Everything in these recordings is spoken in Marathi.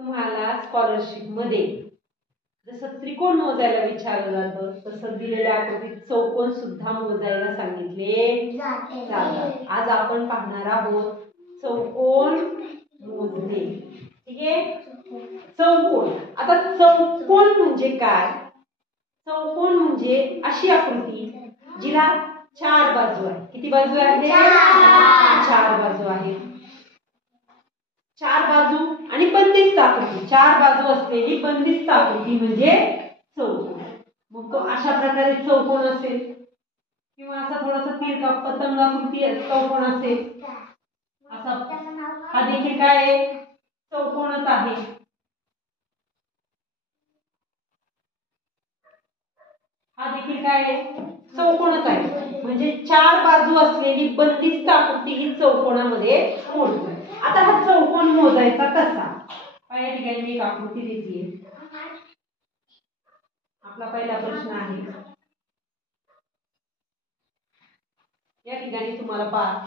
तुम्हाला स्कॉलरशिप मध्ये जसं त्रिकोण मोजायला विचारलं जातं तसं दिलेल्या आकृतीत चौकोन सुद्धा मोजायला सांगितले जातात. आज आपण पाहणार आहोत चौकोन मोजणे. ठीक आहे. चौकोन. आता चौकोन म्हणजे काय? चौकोन म्हणजे अशी आकृती जिला 4 बाजू आहेत. किती बाजू आहेत? 4 बाजू आहेत. 4 बाजू आणि बंदिस्त आकृती. 4 बाजू असलेली बंदिस्त आकृती म्हणजे चौकोन. मग तो अशा प्रकारे चौकोन असेल किंवा असा थोडासा तिरका पतंगाकृती चौकोन असेल. असा हा देखील काय आहे? चौकोनच आहे. हा देखील काय आहे? चौकोनच आहे. म्हणजे 4 बाजू असलेली बंदिस्त आकृती ही चौकोनामध्ये मोडते. आता हा चौकोन मोजायचा कसा? या ठिकाणी मी एक आकृती देते. आपला पहिला प्रश्न आहे. या ठिकाणी तुम्हाला पहा,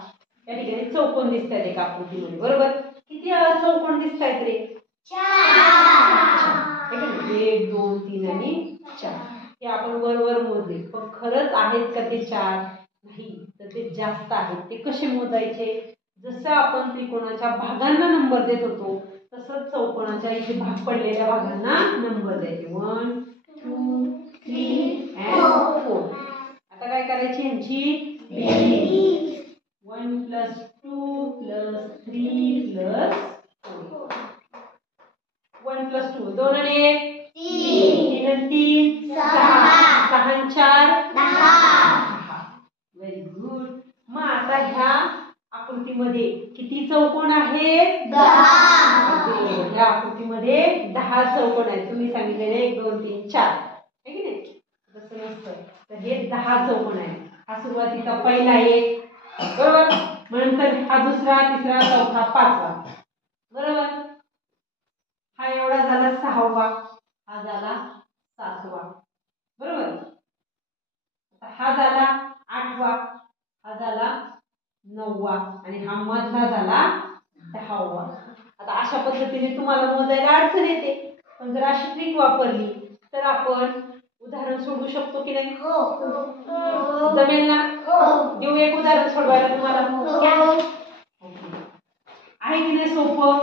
या ठिकाणी चौकोन दिसतात एका आकृतीमध्ये. बरोबर? किती चौकोन दिसतात रे? 4. 1 2 3 आणि 4. हे आपण वर मोजले. पण खरंच आहेत का ते 4? नाही, तर ते जास्त आहेत. ते कसे मोजायचे? जसं आपण त्रिकोणाच्या भागांना नंबर देत होतो तसंच चौकोनाच्या इथे भाग पडलेल्या भागांना नंबर द्यायचे. 1 2 3 and 4. आता काय करायची यांची बेरीज. 1 + 2 + 3 + 4. 1 + 2 2 आणि 1 3 आणि 3 6 6 आणि 4 10. Very good. मग आता ह्या आकृतीमध्ये किती चौकोन आहेत? 10. ह्या आकृतीमध्ये 10 चौकोन आहेत. तुम्ही सांगितलेले 1 2 3 4 आहे की नाही? तसं नसतं. तर हे 10 चौकोन आहेत. हा सुरुवातीचा पहिला एक. बरोबर? नंतर हा दुसरा, तिसरा, चौथा, पाचवा. बरोबर? हा एवढा झाला 6वा. हा झाला 7वा. बरोबर? हा झाला 8वा. हा झाला 9वा आणि हा मधला झाला 10वा. आता अशा पद्धतीने तुम्हाला मोजायला अडचण येते. पण जर अशी ट्रिक वापरली तर आपण उदाहरण सोडवू शकतो की नाही? जमेल ना? देऊ एक उदाहरण सोडवायला तुम्हाला? आहे की नाही सोपं?